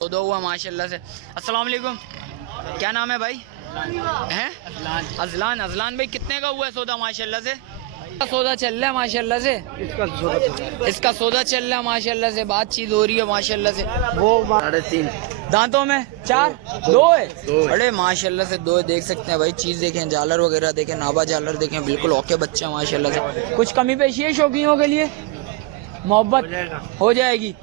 सौदा हुआ माशाल्लाह से। अस्सलाम वालेकुम, क्या नाम है भाई? हैं अजलान। अजलान भाई कितने का हुआ है सौदा माशाल्लाह से? सौदा चल रहा है माशाल्लाह से। इसका सौदा चल रहा है माशाल्लाह से। बातचीत हो रही है माशाल्लाह से। वो 3.5 दांतों में 4 2 है। अरे माशाल्लाह से 2 देख सकते हैं भाई। चीज़ देखें, जालर वगैरह देखें, नाबा जालर देखें, बिल्कुल ओके बच्चे माशाल्लाह से। कुछ कमी पेशी है शौकीनों के लिए? मोहब्बत हो जाएगी।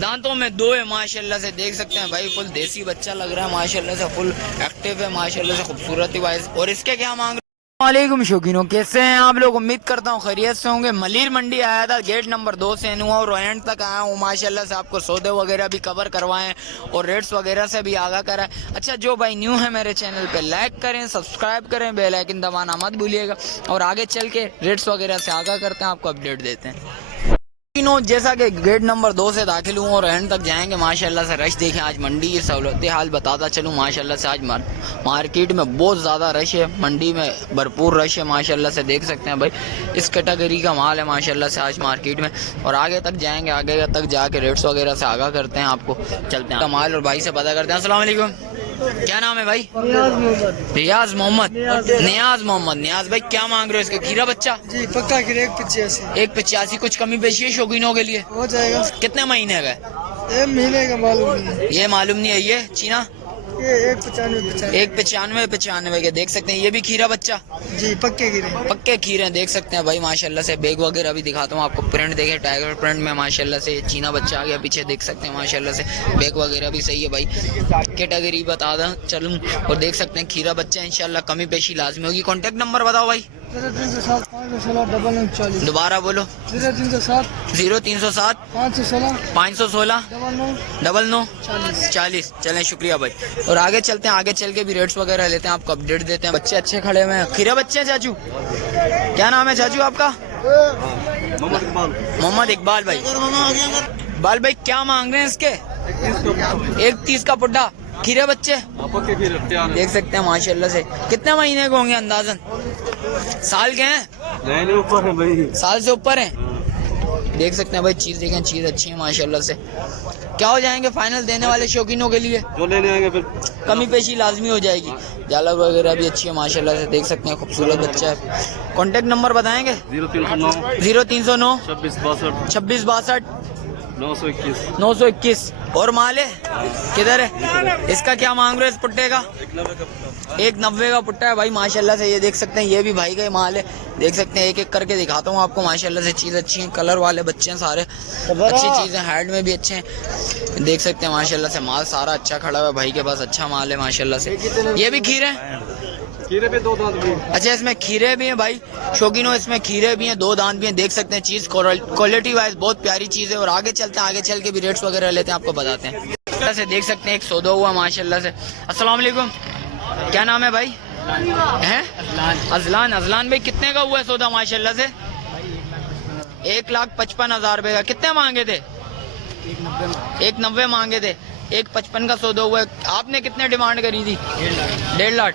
दांतों में 2 है माशाल्लाह से। देख सकते हैं भाई, फुल देसी बच्चा लग रहा है माशाल्लाह से। फुल एक्टिव है माशाल्लाह से, खूबसूरत वाइज। और इसके क्या मांग? वालेकुम शौकीनों, कैसे हैं आप लोग? उम्मीद करता हूँ खैरियत से होंगे। मलिर मंडी आया था, गेट नंबर 2 से हुआ और एंड तक आया हूँ माशाल्लाह से। आपको सौदे वगैरह भी कवर करवाएं और रेट्स वगैरह से भी आगाह कराएं। अच्छा, जो भाई न्यू है मेरे चैनल पे, लाइक करें, सब्सक्राइब करें, बेल आइकन दबाना मत भूलिएगा। और आगे चल के रेट्स वगैरह से आगाह करते हैं, आपको अपडेट देते हैं। जैसा कि गेट नंबर 2 से दाखिल हुआ और एंड तक जाएंगे माशाल्लाह से। रश देखें, आज मंडी की सहूलत हाल बताता चलूँ माशाल्लाह से। आज मार्केट में बहुत ज़्यादा रश है, मंडी में भरपूर रश है माशाल्लाह से। देख सकते हैं भाई, इस कैटेगरी का माल है माशाल्लाह से आज मार्केट में। और आगे तक जाएंगे, आगे तक जाके रेट्स वगैरह से आगाह करते हैं आपको। चलते हैं माल और भाई से पता करते हैं। अस्सलाम वालेकुम, क्या नाम है भाई? रियाज मोहम्मद। नियाज मोहम्मद। नियाज भाई क्या मांग रहे हो इसके? खीरा बच्चा जी पक्का खीरा 1.85। कुछ कमी पेशी है शौकीनों के लिए? हो जाएगा। कितने महीने का? 1 महीने का मालूम नहीं है। ये मालूम नहीं है। ये चीना ये 1.95 के। देख सकते हैं ये भी खीरा बच्चा जी पक्के खीरे देख सकते हैं भाई माशाल्लाह से। बैग वगैरह भी दिखाता हूँ आपको। प्रिंट देखें, टाइगर प्रिंट में माशाल्लाह से। चीना बच्चा आ गया पीछे, देख सकते हैं माशाल्लाह से। बैग वगैरह भी सही है भाई। कैटेगरी बता दें चलूँ। और देख सकते हैं खीरा बच्चा, इंशाल्लाह कमी पेशी लाजमी होगी। कॉन्टेक्ट नंबर बताओ भाई। 0307 516 दोबारा बोलो। 0307 0307 516 99 40। चलें, शुक्रिया भाई। और आगे चलते हैं, आगे चल के भी रेट्स वगैरह लेते हैं, आपको अपडेट देते हैं। बच्चे अच्छे खड़े हुए हैं, खीरे बच्चे हैं। चाचू क्या नाम है चाचू आपका? मोहम्मद इकबाल भाई। इकबाल भाई क्या मांग रहे हैं इसके? 1.30 का पुड्डा खीरे बच्चे देख सकते हैं माशाल्लाह से। कितने महीने के होंगे अंदाजन? साल के हैं? ऊपर है भाई, साल से ऊपर हैं। देख सकते हैं भाई, चीज़ देखें, चीज़ अच्छी है माशाल्लाह से। क्या हो जाएंगे फाइनल देने वाले शौकीनों के लिए? जो लेने आएंगे फिर कमी पेशी लाजमी हो जाएगी। जाला वगैरह भी अच्छी है माशाल्लाह से। देख सकते हैं खूबसूरत बच्चा है। कॉन्टेक्ट नंबर बताएंगे? 0309 26 62 921। और माल है किधर है? इसका क्या मांग रहे हो इस पुट्टे का? 1.90 का पुट्टा है भाई माशाल्लाह से। ये देख सकते हैं, ये भी भाई का माल है। देख सकते हैं, एक एक करके दिखाता हूँ आपको माशाल्लाह से। चीज़ अच्छी है, कलर वाले बच्चे हैं सारे, अच्छी चीज़ें, हैंड में भी अच्छे हैं। देख सकते हैं माशाल्लाह से, माल सारा अच्छा खड़ा हुआ है भाई के पास। अच्छा माल है माशाल्लाह से। ये भी खीरे हैं? खीरे पे 2 दांत भी है। अच्छा, इसमें खीरे भी हैं भाई शौकीनों, इसमें खीरे भी हैं, 2 दांत भी हैं। देख सकते हैं, चीज़ क्वालिटी वाइज बहुत प्यारी चीज़ है। और आगे चलते हैं, आगे चल के भी रेट्स वगैरह लेते हैं, आपको बताते हैं। से देख सकते हैं एक सौदा हुआ माशाल्लाह से। अस्सलाम वालेकुम, क्या नाम है भाई? हैं अजलान। अजलान भाई कितने का हुआ है सौदा माशाल्लाह से? 1,55,000 रुपये का। कितने मांगे थे? 1.90 मांगे थे। 1.55 का सौदा हुआ है। आपने कितने डिमांड करी थी? 1.5 लाख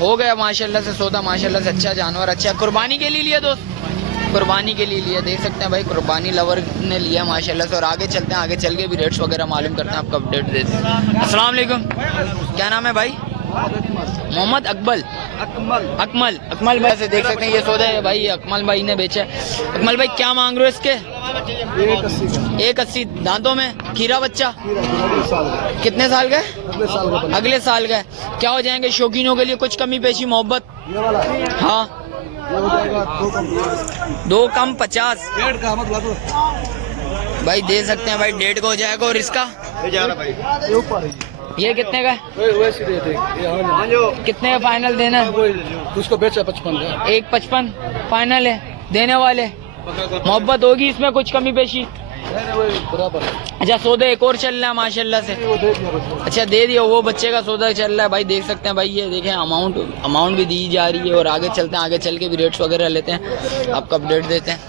हो गया माशाल्लाह से सौदा माशाल्लाह से। अच्छा जानवर, अच्छा कुर्बानी के लिए लिया दोस्त? कुर्बानी के लिए लिया। देख सकते हैं भाई, कुर्बानी लवर ने लिया माशाल्लाह से। और आगे चलते हैं, आगे चल के भी रेट्स वगैरह मालूम करते हैं, आपको अपडेट देते हैं। अस्सलाम वालेकुम, क्या नाम है भाई? मोहम्मद अकमल भाई से। देख सकते हैं ये सौदा है भाई, अकमल भाई ने बेचा है। अकमल भाई क्या मांग रहे हो इसके? 1.80। दांतों में खीरा बच्चा कितने साल का है? अगले साल का है। क्या हो जाएंगे शौकीनों के लिए? कुछ कमी पेशी मोहब्बत? हाँ 2 कम 50 भाई दे सकते हैं भाई। 1.5 का हो जाएगा। और इसका ये कितने का है? कितने का फाइनल देना है? उसको बेचा 55 का। 1.55 फाइनल है देने वाले। मोहब्बत होगी इसमें? कुछ कमी पेशी? बराबर। अच्छा, सौदा एक और चल रहा है माशाल्लाह से। अच्छा दे दिया, वो बच्चे का सौदा चल रहा है भाई। देख सकते हैं भाई, ये देखें अमाउंट भी दी जा रही है। और आगे चलते हैं, आगे चल के भी रेट्स वगैरह लेते हैं, आपको अपडेट देते हैं।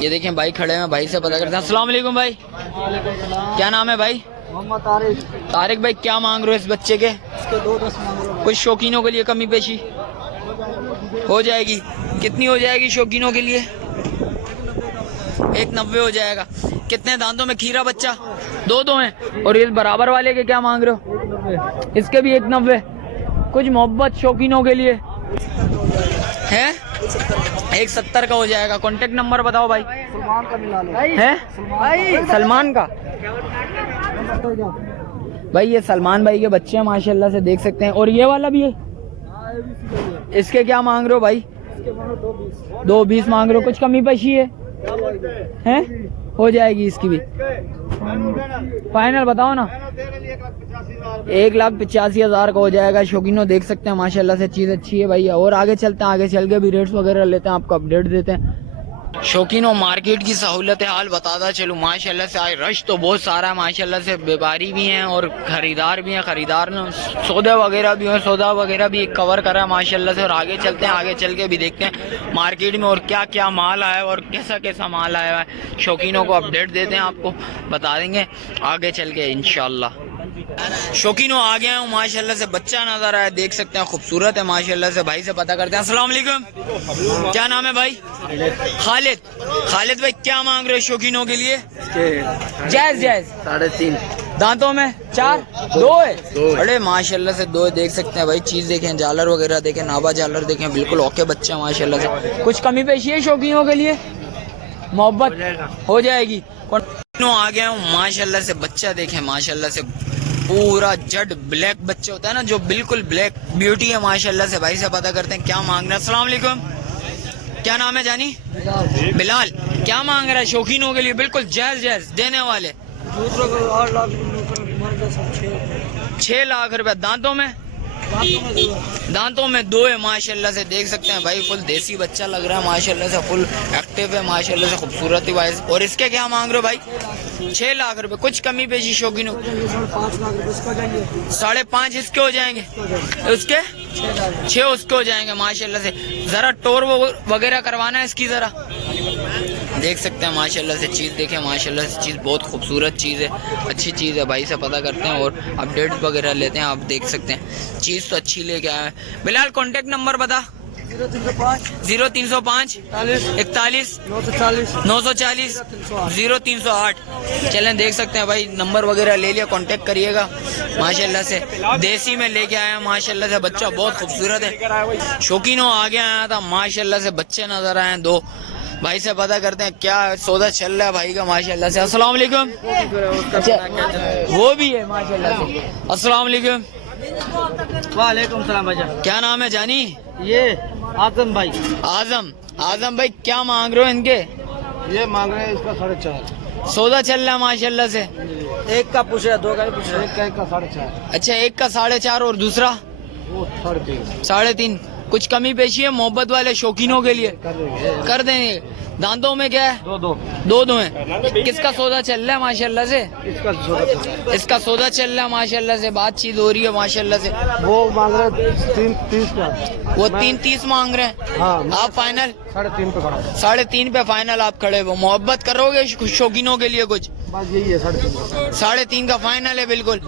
ये देखें भाई खड़े हैं, भाई से पता करते हैं। अस्सलाम वालेकुम भाई, क्या नाम है भाई? मोहम्मद तारिक भाई क्या मांग रहे हो इस बच्चे के? इसके 2.10 मांग रहा हूं। कुछ शौकीनों के लिए कमी पेशी हो जाएगी? कितनी हो जाएगी शौकीनों के लिए? 1.90 हो जाएगा। कितने दांतों में खीरा बच्चा? दो हैं। और इस बराबर वाले के क्या मांग रहे हो? इसके भी 190। कुछ मोहब्बत शौकीनों के लिए है। 170 का हो जाएगा। कॉन्टेक्ट नंबर बताओ भाई। सलमान का मिला लो। है सलमान का भाई, ये सलमान भाई के बच्चे हैं माशाल्लाह से, देख सकते हैं। और ये वाला भी है, इसके क्या मांग रहे हो भाई? 220 मांग रहे हो। कुछ कमी पेशी है? हो जाएगी इसकी भी। फाइनल बताओ ना। 1,85,000 का हो जाएगा। शौकीनों देख सकते हैं माशाल्लाह से, चीज़ अच्छी है भाई। और आगे चलते हैं, आगे चल के भी रेट्स वगैरह लेते हैं, आपको अपडेट देते हैं। शौकीनों मार्केट की सहूलत हाल बताता चलूँ माशाल्लाह से। आज रश तो बहुत सारा है माशाल्लाह से, व्यापारी भी हैं और खरीदार भी हैं। खरीदार ने सौदा वगैरह भी हैं, सौदा वगैरह भी कवर करा है माशाल्लाह से। और आगे चलते हैं, आगे चल के भी देखते हैं मार्केट में और क्या क्या माल आया है और कैसा कैसा माल आया है। शौकीनों को अपडेट देते हैं, आपको बता देंगे आगे चल के इंशाल्लाह। शौकीनों आ गया हूँ माशाल्लाह से। बच्चा नजर आया, देख सकते हैं, खूबसूरत है माशाल्लाह से। भाई से पता करते हैं। अस्सलाम वालेकुम, क्या नाम है भाई? खालिद। खालिद भाई क्या मांग रहे हो शौकीनों के लिए? जायज जायज। 3.5 दांतों में 4 2 है। अरे माशाल्लाह से 2 देख सकते हैं भाई। चीज देखें, झालर वगैरह देखें, नाबा झालर देखें, बिल्कुल ओके बच्चा माशाल्लाह से। कुछ कमी पेशी है शौकीनों के लिए? मोहब्बत हो जाएगी। आ गया हूँ माशाल्लाह से। बच्चा देखें माशाल्लाह से, पूरा जड ब्लैक बच्चा होता है ना, जो बिल्कुल ब्लैक ब्यूटी है माशाल्लाह से। भाई से पता करते हैं क्या मांग रहे हैं। अस्सलाम वालेकुम, क्या नाम है जानी? बिलाल। क्या मांग रहा है शौकीनों के लिए? बिल्कुल जायज जायज देने वाले। 6 लाख रुपए। दांतों में? दांतों में 2 है माशाल्लाह से, देख सकते हैं भाई। फुल देसी बच्चा लग रहा है माशाल्लाह से, फुल एक्टिव है माशाल्लाह से, खूबसूरत ही वाइज। और इसके क्या मांग रहे हो भाई? 6 लाख रुपए। कुछ कमी पेशी शौकीनों? 5.5 इसके हो जाएंगे। उसके 6 उसके हो जाएंगे माशाल्लाह से। जरा टोर वगैरह करवाना है इसकी, जरा देख सकते हैं माशाल्लाह से। चीज़ देखें माशाल्लाह से, चीज़ बहुत खूबसूरत चीज़ है, अच्छी चीज़ है। भाई से पता करते हैं और अपडेट वगैरह लेते हैं। आप देख सकते हैं चीज़ तो अच्छी लेके आया है। बिलाल कॉन्टेक्ट नंबर बता। 0305 41 940 0308। चलें, देख सकते हैं भाई, नंबर वगैरह ले लिया, कांटेक्ट करिएगा माशाल्लाह से। देसी में लेके आया माशाल्लाह से, बच्चा बहुत खूबसूरत है। शौकीनों आगे आया था माशाल्लाह से, बच्चे नजर आए 2। भाई से पता करते हैं क्या सौदा चल रहा है भाई का माशाल्लाह से। अस्सलाम वालेकुम। वो भी है माशाल्लाह से। अस्सलाम वालेकुम। वालेकुम सलाम भाई। क्या नाम है जानी? ये आजम भाई। आजम भाई क्या मांग रहे हो इनके? ये मांग रहे हैं इसका 4.5। सौदा चल रहा है माशाल्लाह से। एक का पूछ रहा है, 2 का पूछ रहा है। एक का 4.5। अच्छा, एक का 4.5 और दूसरा वो 3.5। 3.5। कुछ कमी पेशी है मोहब्बत वाले शौकीनों के लिए? कर देंगे। दांतों में क्या है? 2 है। किसका सौदा चल रहा है माशाल्लाह से? इसका सौदा चल रहा है माशाल्लाह से, बातचीत हो रही है माशाल्लाह से। वो मांग रहे 3.30 का। वो 3.30 मांग रहे हैं। हाँ, आप फाइनल 3.5 पे खड़ा। 3.5 पे फाइनल आप खड़े हो। मोहब्बत करोगे शौकीनों के लिए कुछ? बस यही है 3.5। 3.5 का फाइनल है बिल्कुल।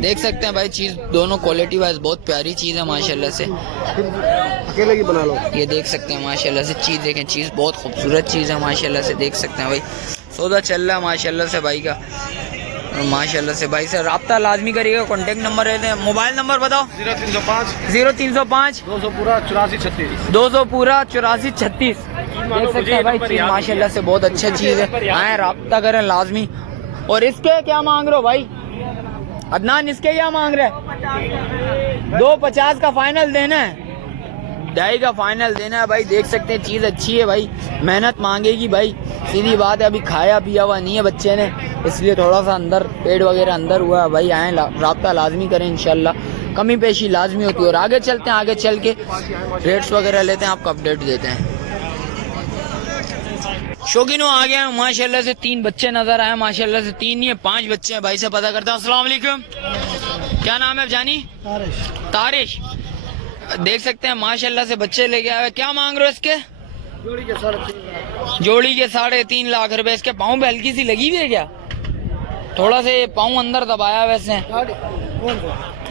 देख सकते हैं भाई, चीज दोनों क्वालिटी वाइज बहुत प्यारी चीज है माशाल्लाह से। अकेले की बना लो। ये देख सकते हैं माशाल्लाह से, चीज देखें, चीज बहुत खूबसूरत चीज है माशाल्लाह से। देख सकते हैं भाई, सौदा चल रहा है माशाल्लाह से भाई का। और माशाल्लाह से भाई से रब्ता लाजमी करिएगा। कॉन्टेक्ट नंबर रहते हैं। मोबाइल नंबर बताओ। 0305 200 पूरा 8436। 200 पूरा 8436। देख सकते हैं भाई, चीज माशाल्लाह से बहुत अच्छा चीज है। आए रब्ता करें लाजमी। और इसके क्या मांग रहे हो भाई अदनान? इसके क्या मांग रहे हैं? 2.50 का फाइनल देना है, 2.5 का फाइनल देना है भाई। देख सकते हैं चीज़ अच्छी है भाई, मेहनत मांगेगी भाई, सीधी बात है। अभी खाया पिया हुआ नहीं है बच्चे ने, इसलिए थोड़ा सा अंदर पेट वगैरह अंदर हुआ है भाई। आए राब्ता लाजमी करें इंशाल्लाह, कमी पेशी लाजमी होती है। और आगे चलते हैं, आगे चल के रेट्स वगैरह लेते हैं, आपको अपडेट देते हैं। शौकीनों आ गया माशाल्लाह से। 3 बच्चे नजर आए माशाल्लाह से। 3 नहीं है 5 बच्चे हैं। भाई से पता करता हूँ। अस्सलाम वालेकुम, क्या नाम है जानी? तारिश। देख सकते हैं माशाल्लाह से बच्चे लेके आए। क्या मांग रहे हो इसके? जोड़ी के 3.5 लाख रुपए। इसके पाँव पे हल्की सी लगी हुई है क्या? थोड़ा से पाँव अंदर दबाया वैसे।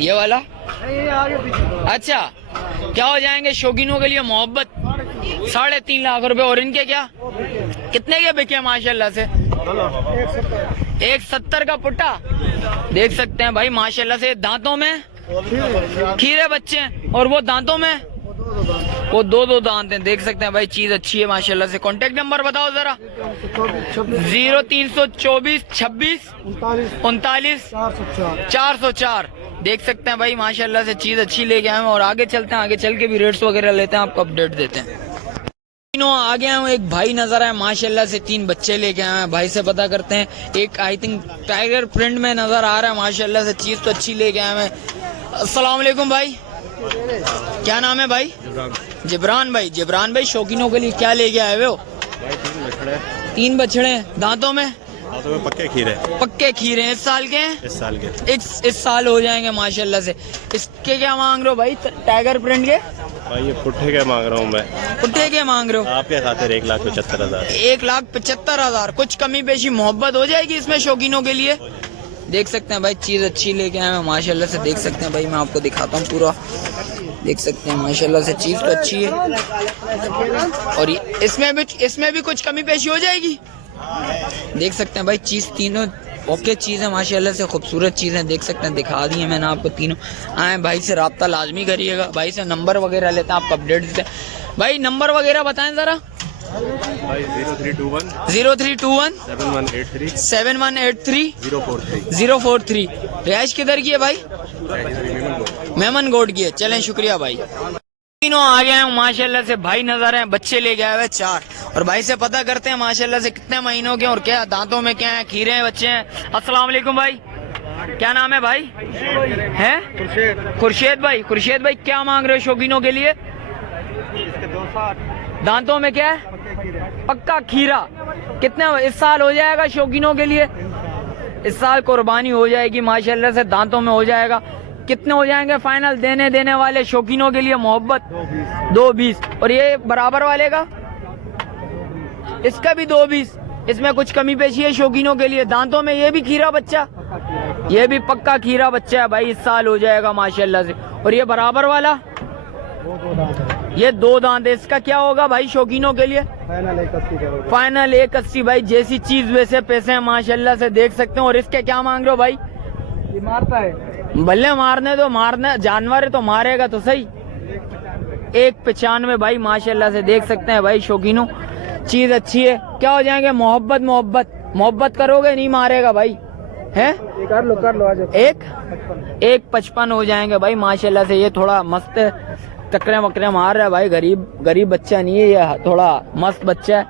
ये वाला? अच्छा, क्या हो जाएंगे शौकीनों के लिए मोहब्बत? 3.5 लाख रुपए। और इनके क्या कितने के बिके माशाल्लाह से? 170 का पुट्टा। देख सकते हैं भाई माशाल्लाह से, दांतों में खीरे बच्चे हैं और वो दांतों में वो दो दांत हैं। देख सकते हैं भाई, चीज अच्छी है माशाल्लाह से। कांटेक्ट नंबर बताओ जरा। 0324 26 39 404। देख सकते हैं भाई माशाल्लाह से, चीज अच्छी लेके आए हैं। और आगे चलते हैं, आगे चल के भी रेट्स वगैरह लेते हैं, आपको अपडेट देते हैं। तीनों आ गए हैं, एक भाई नजर आए माशाल्लाह से, 3 बच्चे लेके आए हैं। भाई से पता करते हैं। एक आई थिंक टाइगर प्रिंट में नजर आ रहा है माशाल्लाह से, चीज तो अच्छी लेके आए हैं। अस्सलाम वालेकुम भाई, क्या नाम है भाई? जिब्रान भाई। जिब्रान भाई, शौकीनों के लिए क्या लेके आए हुए हो? 3 बछड़े। दांतों में पक्के खीरे। पक्के खीरे। इस साल के हैं? इस साल के इस साल हो जाएंगे माशाल्लाह से। इसके क्या मांग रहे हो भाई, टाइगर प्रिंट के? भाई ये पुट्ठे के मांग रहा हूँ मैं। पुट्ठे के मांग रहे हो? आपके खातिर 1,75,000। 1,75,000। कुछ कमी पेशी मोहब्बत हो जाएगी इसमें शौकीनों के लिए। देख सकते हैं भाई, चीज अच्छी लेके आए हैं माशाल्लाह से। देख सकते हैं भाई, मैं आपको दिखाता हूँ पूरा। देख सकते हैं माशाल्लाह से, चीज तो अच्छी है। और इसमें भी कुछ कमी पेशी हो जाएगी। देख सकते हैं भाई, चीज तीनों ओके चीज है माशाल्लाह से, खूबसूरत चीज है। देख सकते हैं, दिखा दी है मैंने आपको तीनों। आए भाई से रब्ता लाजमी करिएगा। भाई से नंबर वगैरह लेते हैं, आपको अपडेट देते हैं। भाई नंबर वगैरह बताएं जरा। भाई 0321 7183 043 043। रिहाइश किधर की है भाई? मेमन गोड की है। चलें, शुक्रिया भाई। तीनों आ गए हैं माशाल्लाह से, भाई नजर हैं, बच्चे ले गए हुए 4। और भाई से पता करते हैं माशाल्लाह से कितने महीनों के और क्या दांतों में क्या है, खीरे हैं, बच्चे हैं। अस्सलाम वालेकुम भाई, क्या नाम है भाई? हैं खुर्शीद भाई। खुर्शीद भाई, क्या मांग रहे हो शौकीनों के लिए? दांतों में क्या है? पक्का खीरा। कितने इस साल हो जाएगा शौकीनों के लिए? इस साल कुर्बानी हो जाएगी माशाल्लाह से, दांतों में हो जाएगा। कितने हो जाएंगे फाइनल देने वाले शौकीनों के लिए मोहब्बत? 220। और ये बराबर वाले का? इसका भी 220। इसमें कुछ कमी पेशी है शौकीनों के लिए। दांतों में ये भी खीरा बच्चा, ये भी पक्का खीरा बच्चा है भाई, इस साल हो जाएगा माशाल्लाह से। और ये बराबर वाला, ये 2 दांत है। इसका क्या होगा भाई शौकीनों के लिए? फाइनल 180 भाई। जैसी चीज वैसे पैसे हैं माशाल्लाह से। देख सकते हैं। और इसके क्या मांग रहे हो भाई? ये मारता है। भले मारने दो, मारने जानवर है तो मारेगा तो सही। 195 भाई माशाल्लाह से। देख सकते हैं भाई शौकीनों, चीज अच्छी है। क्या हो जाएंगे? मोहब्बत करोगे, नहीं मारेगा भाई। हैं कर लो आज। 155 हो जाएंगे भाई माशाल्लाह से। ये थोड़ा मस्त टकरे मार रहा है भाई। गरीब बच्चा नहीं है ये, थोड़ा मस्त बच्चा है।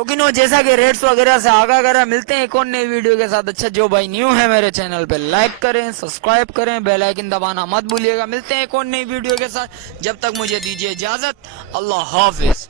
शौकीनों, जैसा कि रेट्स वगैरह से आगा करा, मिलते हैं एक और नई वीडियो के साथ। अच्छा, जो भाई न्यू है मेरे चैनल पे, लाइक करें, सब्सक्राइब करें, बेल आइकन दबाना मत भूलिएगा। मिलते हैं एक और नई वीडियो के साथ, जब तक मुझे दीजिए इजाजत। अल्लाह हाफिज।